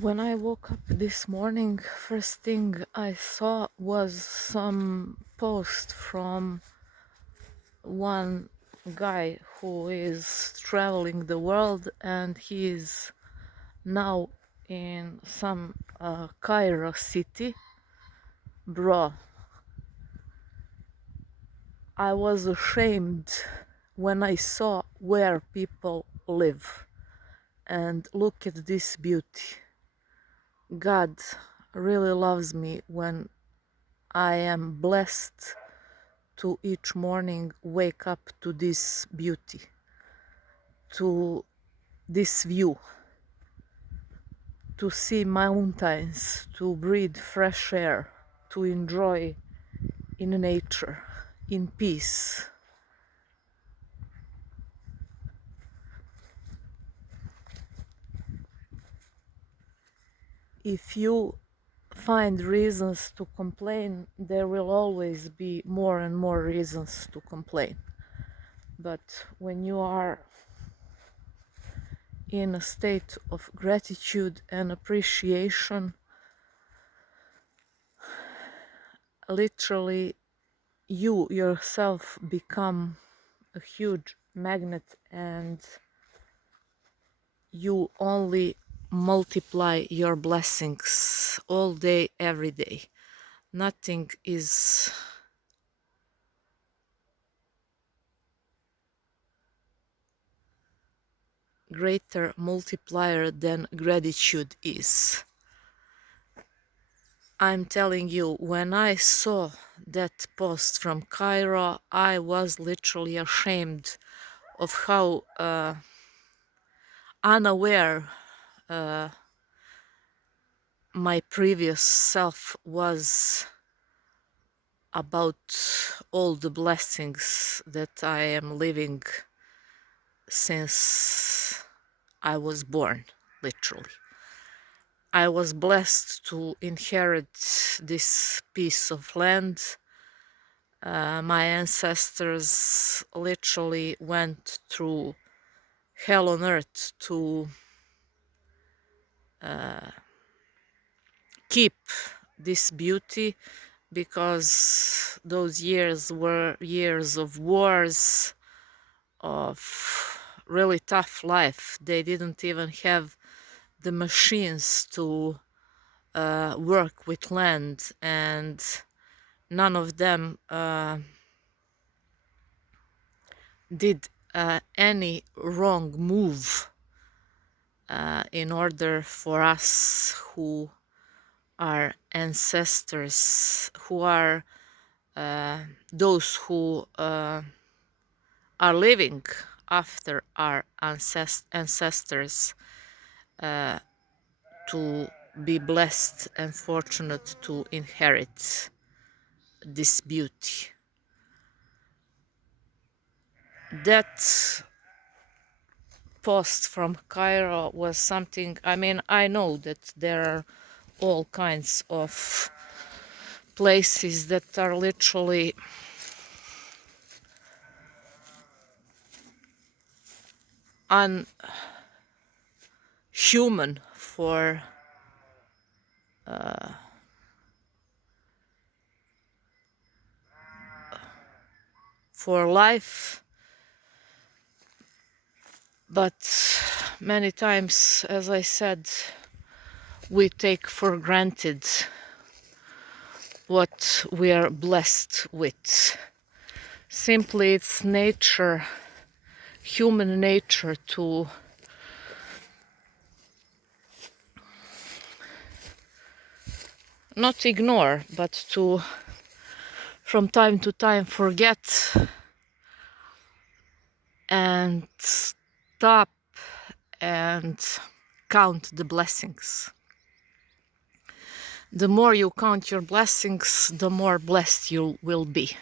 When I woke up this morning, first thing I saw was some post from one guy who is traveling the world, and he is now in some Cairo city. Bro, I was ashamed when I saw where people live, and look at this beauty. God really loves me when I am blessed to each morning wake up to this beauty, to this view, to see mountains, to breathe fresh air, to enjoy in nature, in peace. If you find reasons to complain, there will always be more and more reasons to complain. But when you are in a state of gratitude and appreciation, literally you yourself become a huge magnet, and you only multiply your blessings all day, every day. Nothing is greater multiplier than gratitude is. I'm telling you, when I saw that post from Cairo, I was literally ashamed of how unaware my previous self was about all the blessings that I am living since I was born, literally. I was blessed to inherit this piece of land. My ancestors literally went through hell on earth to keep this beauty, because those years were years of wars, of really tough life. They didn't even have the machines to work with land, and none of them did any wrong move in order for us who are ancestors, who are those who are living after our ancestors, to be blessed and fortunate to inherit this beauty. That post from Cairo was something, I mean, I know that there are all kinds of places that are literally unhuman for life, but many times, as I said, we take for granted what we are blessed with. Simply, it's nature, human nature, to not ignore, but to from time to time forget and stop and count the blessings. The more you count your blessings, the more blessed you will be.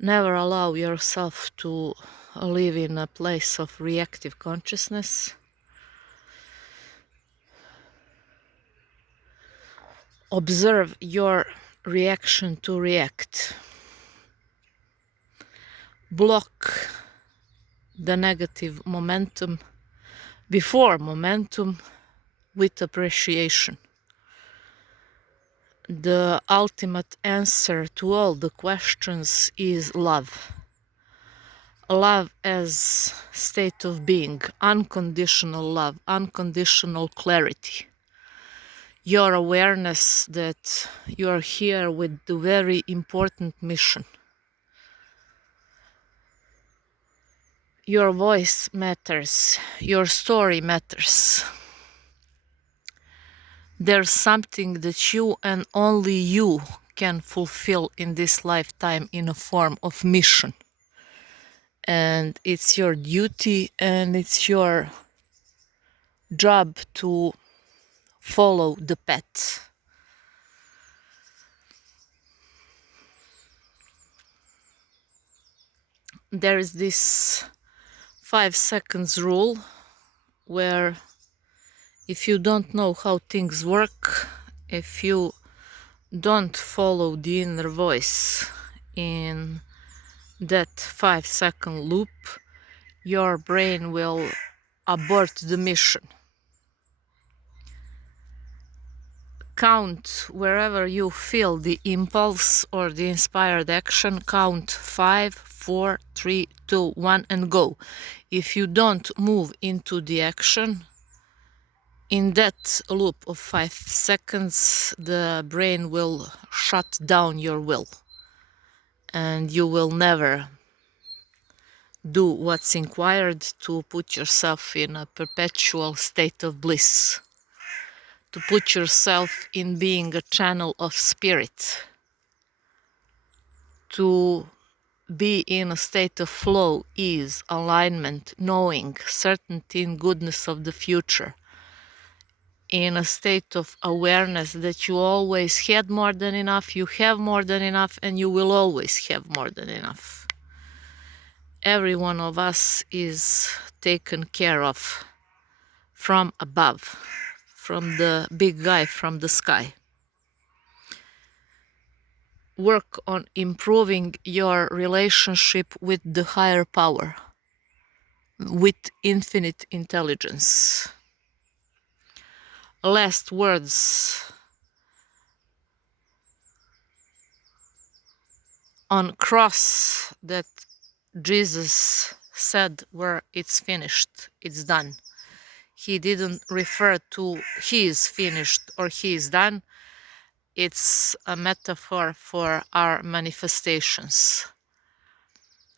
Never allow yourself to live in a place of reactive consciousness. Observe your reaction to react. block the negative momentum before momentum with appreciation. The ultimate answer to all the questions is love. Love as state of being, unconditional love, unconditional clarity. Your awareness that you are here with the very important mission. Your voice matters, your story matters. There's something that you and only you can fulfill in this lifetime in a form of mission. And it's your duty and it's your job to follow the path. There is this 5 seconds rule where if you don't know how things work, if you don't follow the inner voice in that 5-second loop, your brain will abort the mission. Count wherever you feel the impulse or the inspired action. Count 5, 4, 3, 2, 1 and go. If you don't move into the action, in that loop of 5 seconds, the brain will shut down your will. And you will never do what's required to put yourself in a perpetual state of bliss. To put yourself in being a channel of spirit. To be in a state of flow, ease, alignment, knowing, certainty and goodness of the future. In a state of awareness that you always had more than enough, you have more than enough, and you will always have more than enough. Every one of us is taken care of from above, from the big guy from the sky. Work on improving your relationship with the higher power, with infinite intelligence. Last words on cross that Jesus said were, it's finished, it's done. He didn't refer to he is finished or he is done. It's a metaphor for our manifestations.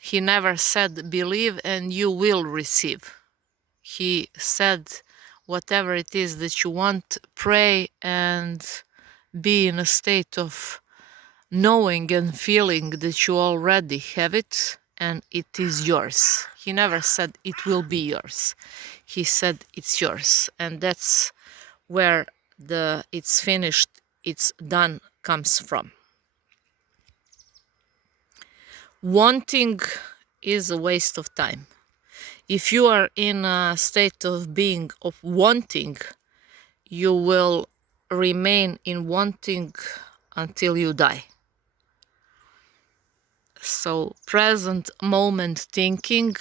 He never said believe and you will receive. He said whatever it is that you want, pray and be in a state of knowing and feeling that you already have it and it is yours. He never said it will be yours. He said it's yours. And that's where the it's finished, it's done comes from. Wanting is a waste of time. If you are in a state of being of wanting, you will remain in wanting until you die. So present moment thinking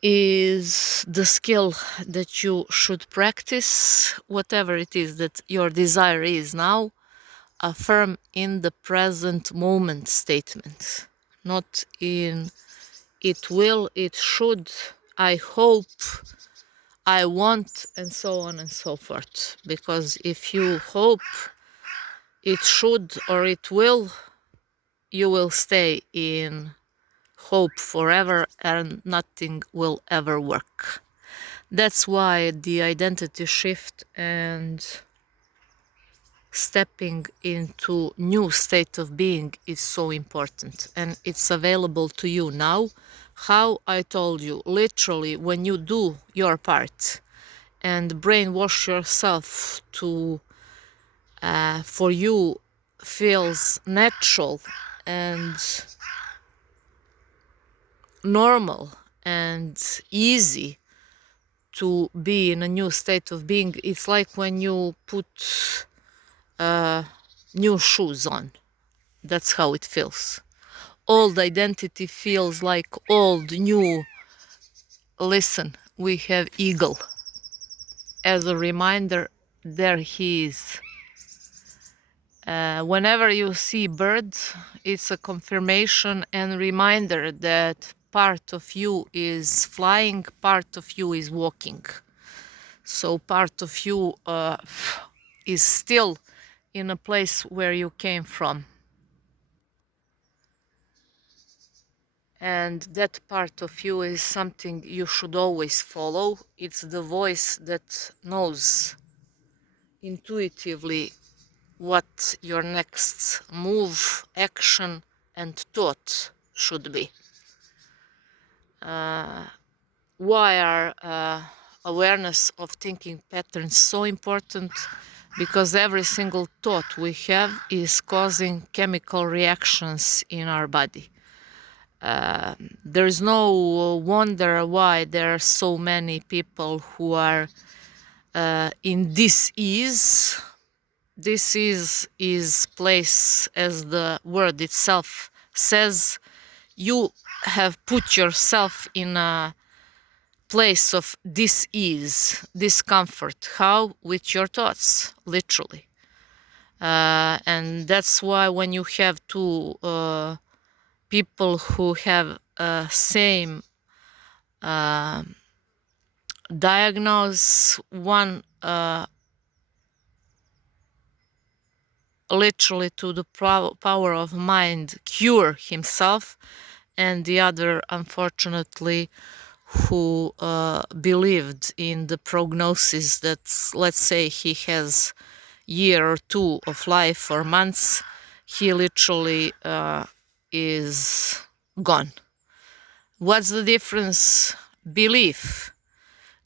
is the skill that you should practice. Whatever it is that your desire is now, affirm in the present moment statement, not in it will, it should, I hope, I want, and so on and so forth. Because if you hope it should or it will, you will stay in hope forever and nothing will ever work. That's why the identity shift and stepping into new state of being is so important, and it's available to you now. How I told you, literally when you do your part and brainwash yourself to for you feels natural and normal and easy to be in a new state of being. It's like when you put new shoes on. That's how it feels. old identity feels like old, new. Listen, we have eagle. As a reminder, there he is. Whenever you see birds, it's a confirmation and reminder that part of you is flying, part of you is walking. So part of you is still in a place where you came from. And that part of you is something you should always follow. It's the voice that knows intuitively what your next move, action, and thought should be. Why are awareness of thinking patterns so important? Because every single thought we have is causing chemical reactions in our body. There's no wonder why there are so many people who are in dis-ease. Dis-ease place, as the word itself says, you have put yourself in a place of dis-ease, discomfort. How? With your thoughts, literally. And that's why when you have two people who have same diagnose, one literally to the power of mind cure himself, and the other unfortunately who believed in the prognosis that, let's say, he has year or two of life or months, he literally is gone. What's the difference? Belief.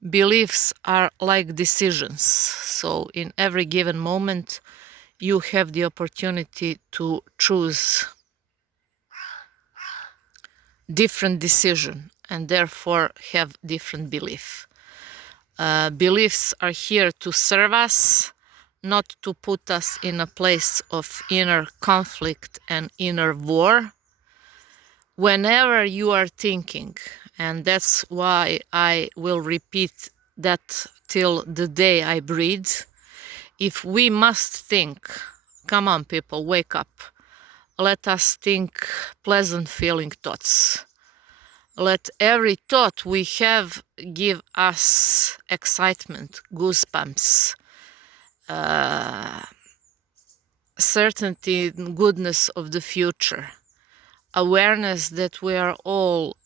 Beliefs are like decisions. So in every given moment, you have the opportunity to choose different decision and therefore have different belief. Beliefs are here to serve us, not to put us in a place of inner conflict and inner war. Whenever you are thinking, and that's why I will repeat that till the day I breathe, if we must think, come on people, wake up. Let us think pleasant feeling thoughts. Let every thought we have give us excitement, goosebumps, certainty and goodness of the future, awareness that we are all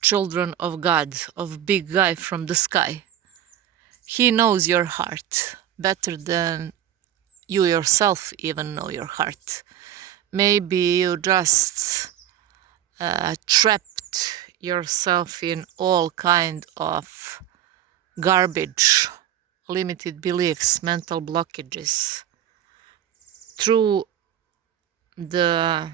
children of God, of big guy from the sky. He knows your heart better than you yourself even know your heart. Maybe you just trapped yourself in all kind of garbage, limited beliefs, mental blockages through the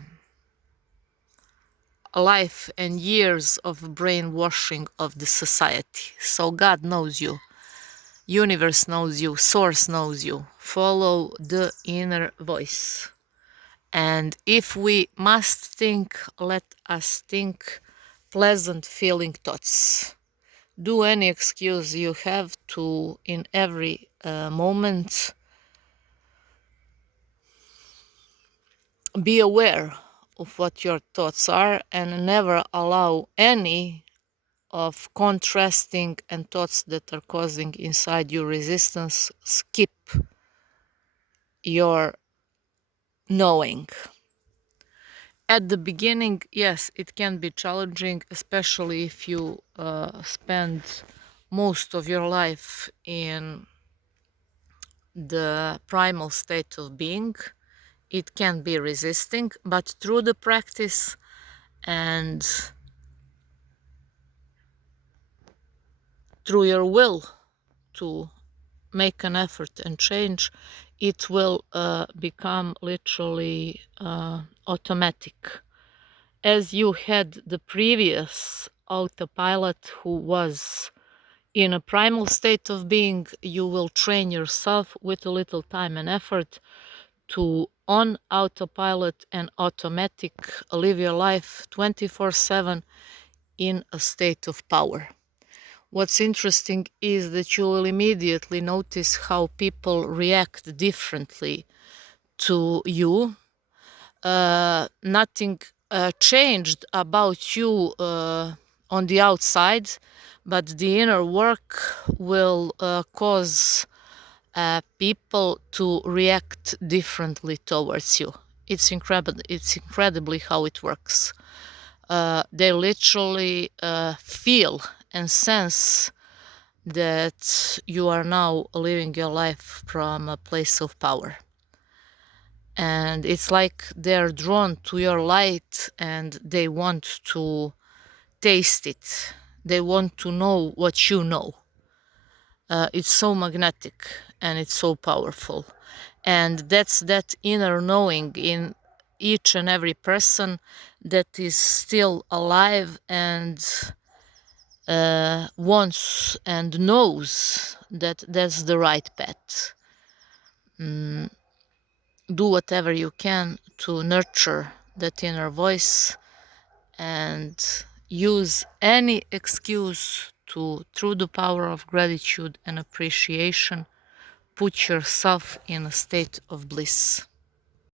life and years of brainwashing of the society. So God knows you, universe knows you, source knows you. Follow the inner voice. And if we must think, let us think pleasant feeling thoughts. Do any excuse you have to, in every moment, be aware of what your thoughts are and never allow any of contrasting and thoughts that are causing inside you resistance. Skip your knowing. At the beginning, yes, it can be challenging, especially if you spend most of your life in the primal state of being. It can be resisting, but through the practice and through your will to make an effort and change, it will become literally automatic. As you had the previous autopilot who was in a primal state of being, you will train yourself with a little time and effort to on autopilot and automatic live your life 24/7 in a state of power. What's interesting is that you will immediately notice how people react differently to you. Nothing changed about you on the outside, but the inner work will cause people to react differently towards you. It's incredible. It's incredibly how it works. They literally feel and sense that you are now living your life from a place of power. And it's like they're drawn to your light and they want to taste it. They want to know what you know. It's so magnetic and it's so powerful. And that's that inner knowing in each and every person that is still alive and wants and knows that that's the right path. Do whatever you can to nurture that inner voice and use any excuse to, through the power of gratitude and appreciation, put yourself in a state of bliss.